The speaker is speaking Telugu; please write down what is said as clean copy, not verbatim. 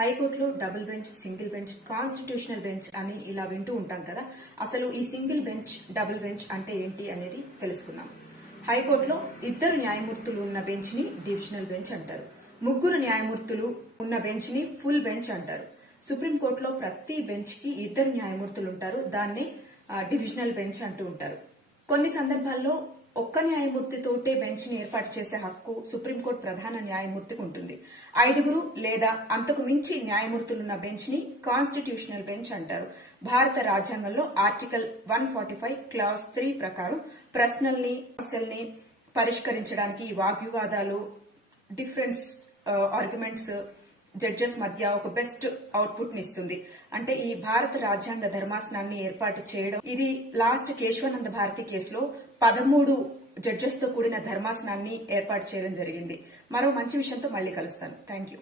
హైకోర్టులో double bench, single bench, constitutional bench అని ఇలా వింటూ ఉంటాం కదా. అసలు ఈ సింగిల్ బెంచ్, డబుల్ బెంచ్ అంటే ఏంటి అనేది తెలుసుకుందాం. హైకోర్టులో 2 న్యాయమూర్తులు ఉన్న బెంచ్ ని డివిజనల్ బెంచ్ అంటారు. 3 న్యాయమూర్తులు ఉన్న బెంచ్ ని ఫుల్ బెంచ్ అంటారు. సుప్రీంకోర్టులో ప్రతి బెంచ్ కి 2 న్యాయమూర్తులు ఉంటారు. దాన్ని డివిజనల్ బెంచ్ అంటూ ఉంటారు. కొన్ని సందర్భాల్లో ఒక్క న్యాయమూర్తితోటే బెంచ్ ని ఏర్పాటు చేసే హక్కు సుప్రీంకోర్టు ప్రధాన న్యాయమూర్తికి ఉంటుంది. 5 లేదా అంతకు మించి న్యాయమూర్తులున్న బెంచ్ ని కాన్స్టిట్యూషనల్ బెంచ్ అంటారు. భారత రాజ్యాంగంలో ఆర్టికల్ 145 క్లాజ్ 3 ప్రకారం ప్రశ్నల్ని, సమస్యల్ని పరిష్కరించడానికి వాగ్వివాదాలు, డిఫరెన్స్ ఆర్గ్యుమెంట్స్ జడ్జెస్ మధ్య ఒక బెస్ట్ అవుట్పుట్ ని ఇస్తుంది. అంటే ఈ భారత రాజ్యాంగ ధర్మాసనాన్ని ఏర్పాటు చేయడం, ఇది లాస్ట్ కేశవానంద భారతి కేసులో 13 జడ్జెస్ తో కూడిన ధర్మాసనాన్ని ఏర్పాటు చేయడం జరిగింది. మరో మంచి విషయంతో మళ్ళీ కలుస్తాను. Thank you.